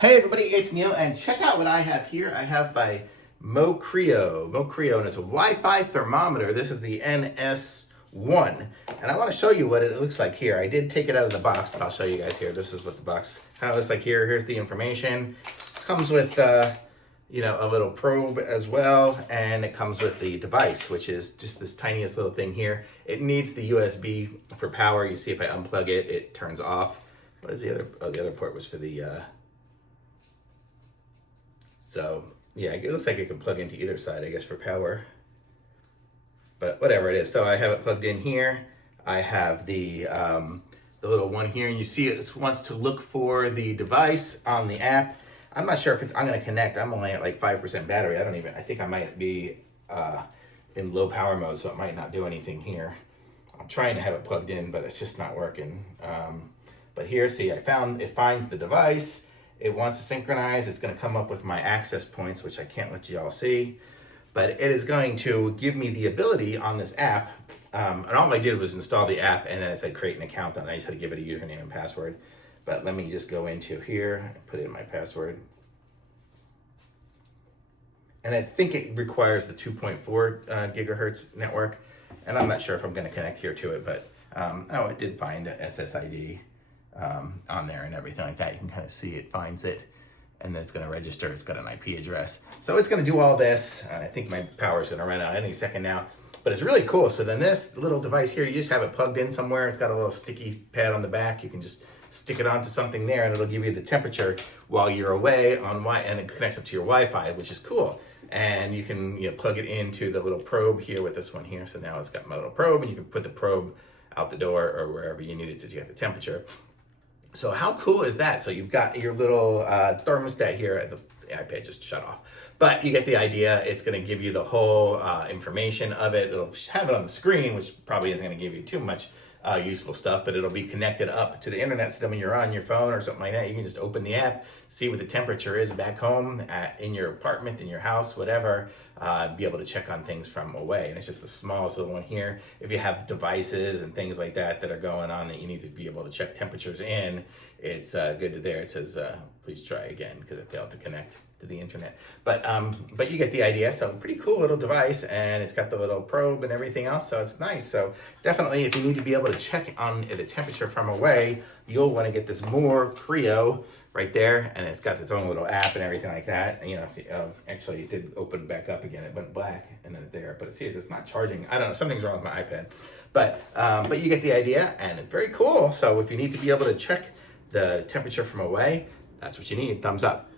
Hey everybody, it's Neil, and check out what I have here. I have by MOCREO, and it's a Wi-Fi thermometer. This is the NS1, and I want to show you what it looks like here. I did take it out of the box, but I'll show you guys here. This is what the box, how it looks like here. Here's the information. Comes with, a little probe as well, and it comes with the device, which is just this tiniest little thing here. It needs the USB for power. You see if I unplug it, it turns off. What is the other? Oh, the other port was for the. So yeah, it looks like it can plug into either side, I guess, for power. But whatever it is. So I have it plugged in here. I have the little one here, and you see it wants to look for the device on the app. I'm not sure if I'm going to connect. I'm only at like 5% battery. I think I might be in low power mode, so it might not do anything here. I'm trying to have it plugged in, but it's just not working. But here, see, it finds the device. It wants to synchronize. It's going to come up with my access points, which I can't let you all see. But it is going to give me the ability on this app. And all I did was install the app, and then it said create an account on it. I just had to give it a username and password. But let me just go into here and put in my password. And I think it requires the 2.4 gigahertz network. And I'm not sure if I'm going to connect here to it, but it did find SSID. On there and everything like that. You can kind of see it finds it, and then it's going to register. It's got an IP address, so it's going to do all this. I think my power is going to run out any second now, but it's really cool. So then this little device here, you just have it plugged in somewhere. It's got a little sticky pad on the back. You can just stick it onto something there, and it'll give you the temperature while you're away and it connects up to your Wi-Fi, which is cool. And you can plug it into the little probe here with this one here. So now it's got my little probe, and you can put the probe out the door or wherever you need it to get the temperature. So how cool is that? So you've got your little thermostat here. The iPad just shut off. But you get the idea. It's going to give you the whole information of it. It'll have it on the screen, which probably isn't going to give you too much useful stuff, but it'll be connected up to the internet. So then when you're on your phone or something like that, you can just open the app, see what the temperature is back home, in your apartment, in your house, whatever, be able to check on things from away. And it's just the smallest little one here. If you have devices and things like that that are going on that you need to be able to check temperatures in, it's good to there. It says, please try again because it failed to connect to the internet. But you get the idea. So pretty cool little device, and it's got the little probe and everything else, so it's nice. So definitely, if you need to be able to check on the temperature from away, you'll want to get this MOCREO right there, and it's got its own little app and everything like that. And, actually, it did open back up again. It went black, and then it's there. But it sees it's not charging. I don't know. Something's wrong with my iPad. But you get the idea, and it's very cool. So if you need to be able to check the temperature from away, that's what you need. Thumbs up.